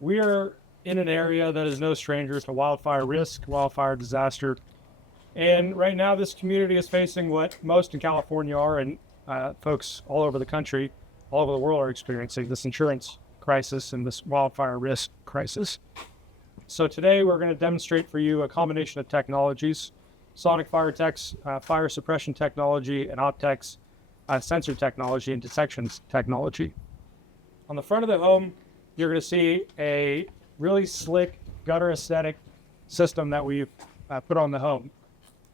We are in an area that is no stranger to wildfire risk, wildfire disaster. And right now, this community is facing what most in California are, and folks all over the country, all over the world are experiencing this insurance crisis and this wildfire risk crisis. So today, we're going to demonstrate for you a combination of technologies: Sonic Fire Tech's fire suppression technology and Optech's sensor technology and detection technology. On the front of the home, you're going to see a really slick gutter aesthetic system that we've put on the home.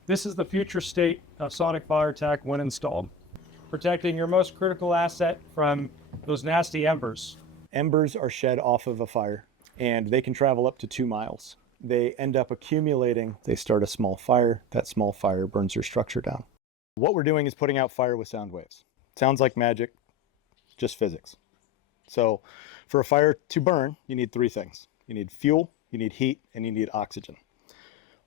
This is the future state of Sonic Fire Tech when installed, protecting your most critical asset from those nasty embers. Embers are shed off of a fire, and they can travel up to 2 miles. They end up accumulating. They start a small fire. That small fire burns your structure down. What we're doing is putting out fire with sound waves. Sounds like magic, just physics. So for a fire to burn, you need 3 things. You need fuel, you need heat, and you need oxygen.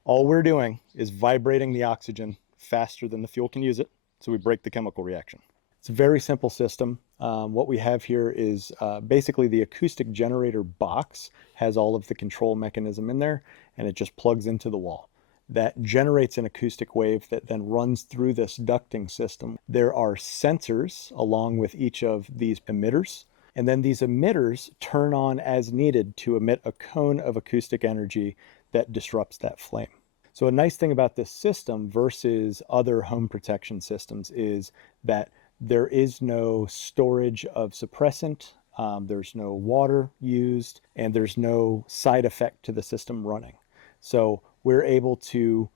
All we're doing is vibrating the oxygen faster than the fuel can use it, so we break the chemical reaction. It's a very simple system. What we have here is basically the acoustic generator box has all of the control mechanism in there, and it just plugs into the wall. That generates an acoustic wave that then runs through this ducting system. There are sensors along with each of these emitters, and then these emitters turn on as needed to emit a cone of acoustic energy that disrupts that flame. So a nice thing about this system versus other home protection systems is that there is no storage of suppressant, there's no water used, and there's no side effect to the system running. So we're able to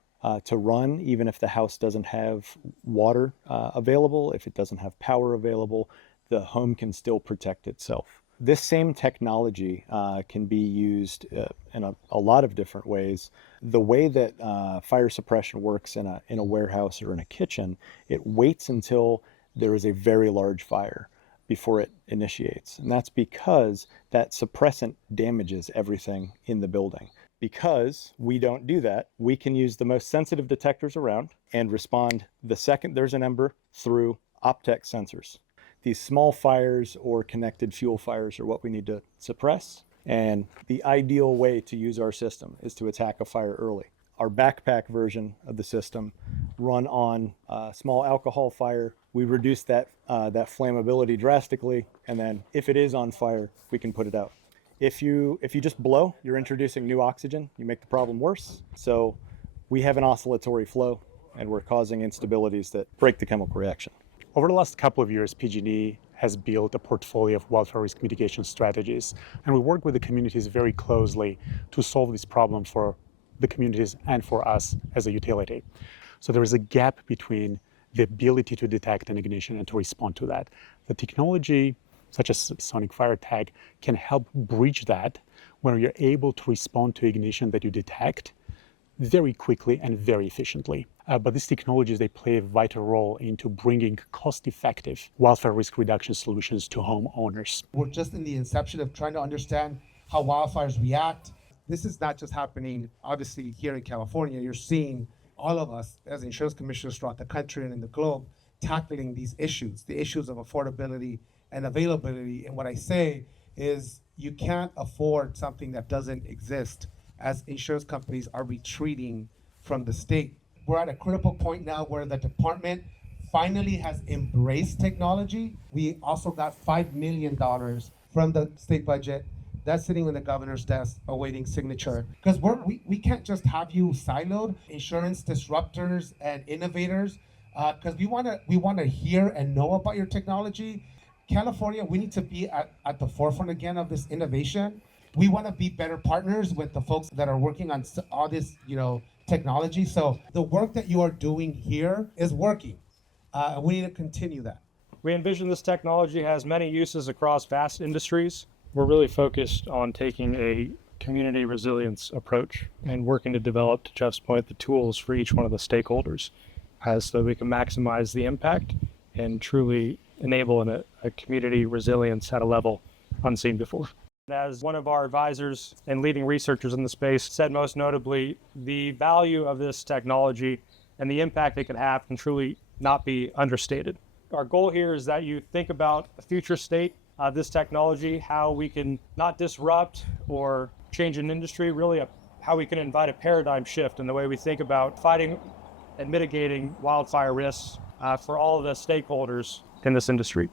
run even if the house doesn't have water available, if it doesn't have power available, the home can still protect itself. This same technology can be used in a lot of different ways. The way that fire suppression works in a warehouse or in a kitchen, it waits until there is a very large fire before it initiates. And that's because that suppressant damages everything in the building. Because we don't do that, we can use the most sensitive detectors around and respond the second there's an ember through Optech sensors. These small fires or connected fuel fires are what we need to suppress. And the ideal way to use our system is to attack a fire early. Our backpack version of the system run on a small alcohol fire. We reduce that flammability drastically, and then if it is on fire, we can put it out. If you just blow, you're introducing new oxygen. You make the problem worse. So we have an oscillatory flow, and we're causing instabilities that break the chemical reaction. Over the last couple of years, PG&E has built a portfolio of wildfire risk mitigation strategies, and we work with the communities very closely to solve this problem for the communities and for us as a utility. So there is a gap between the ability to detect an ignition and to respond to that. The technology, such as Sonic Fire Tech, can help bridge that, where you're able to respond to ignition that you detect very quickly and very efficiently. But these technologies, they play a vital role into bringing cost-effective wildfire risk reduction solutions to homeowners. We're just in the inception of trying to understand how wildfires react. This is not just happening, obviously, here in California. You're seeing all of us as insurance commissioners throughout the country and in the globe tackling these issues, the issues of affordability and availability. And what I say is you can't afford something that doesn't exist, as insurance companies are retreating from the state. We're at a critical point now where the department finally has embraced technology. We also got $5 million from the state budget. That's sitting on the governor's desk awaiting signature. Because we can't just have you siloed, insurance disruptors and innovators, because we want to hear and know about your technology. California, we need to be at the forefront again of this innovation. We want to be better partners with the folks that are working on all this, technology. So the work that you are doing here is working. We need to continue that. We envision this technology has many uses across vast industries. We're really focused on taking a community resilience approach and working to develop, to Jeff's point, the tools for each one of the stakeholders so that we can maximize the impact and truly enable a community resilience at a level unseen before. As one of our advisors and leading researchers in the space said, most notably, the value of this technology and the impact it can have can truly not be understated. Our goal here is that you think about a future state this technology, how we can not disrupt or change an industry, really how we can invite a paradigm shift in the way we think about fighting and mitigating wildfire risks for all of the stakeholders in this industry.